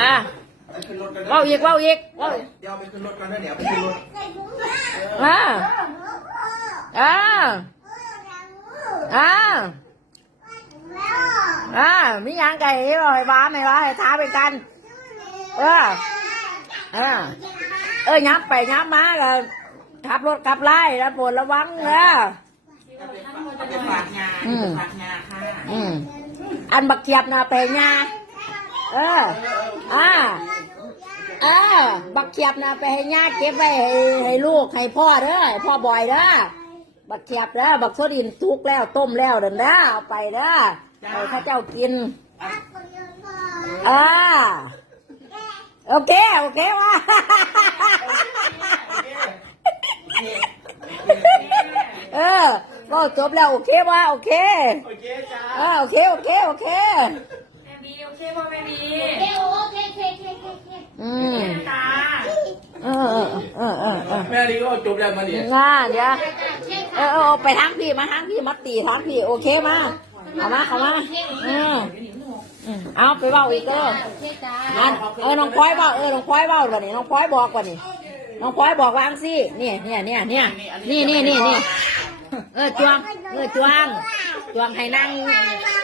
อะไปขึ้นรถกันเว้าอีกเว้าอีกเว้าเดี๋ยวเอาไปขึ้นรถกันนะเดี๋ยวเอาไปขึ้นรถอ่าอ่าอ่าอ่ามีหยังไก่บ่ให้บ้าไหมวะให้ท้าไปกัน เออเออเออยับไปยับมาก็ขับรถขับไล่แล้วโปรดระวังเด้อเอาไปฝากงานอืมฝากงานค่ะ อืมอันบักเขียบนะไปงา เอออ่าเออบักเขียบนะไปให้ญาติเก็บไว้ให้ให้ลูกให้พ่อเด้อให้พ่อบอยเด้อบักเขียบเด้อบักโซดินทุกแล้วต้มแล้วเด้อเด้อเอาไปเด้อให้ข้าเจ้ากินอ่าโอเคโอเควะเออก็จบแล้วโอเควะโอเคโอเคจ้าโอเคโอเคโอเค แม่บีโอเคป่ะแม่บีอืมตาเออเออเออเออเออแม่นี่ก็จบแล้วมาเนี่ยงาเดี๋ยวเออเออไปทางพี่มาทางพี่มาตีทางพี่โอเคมาเอามาเอามาอืมอืมเอาไปเบ้าอีกเด้ออันเออน้องพลอยเบ้าเออน้องพลอยเบ้าวันนี้น้องพลอยบอกวันนี้น้องพลอยบอกวาจังสิเนี่ยเนี่ยเนี่ยเนี่ยนี่นี่นี่นี่เออจวงเออจวงจวงให้นั่งเออ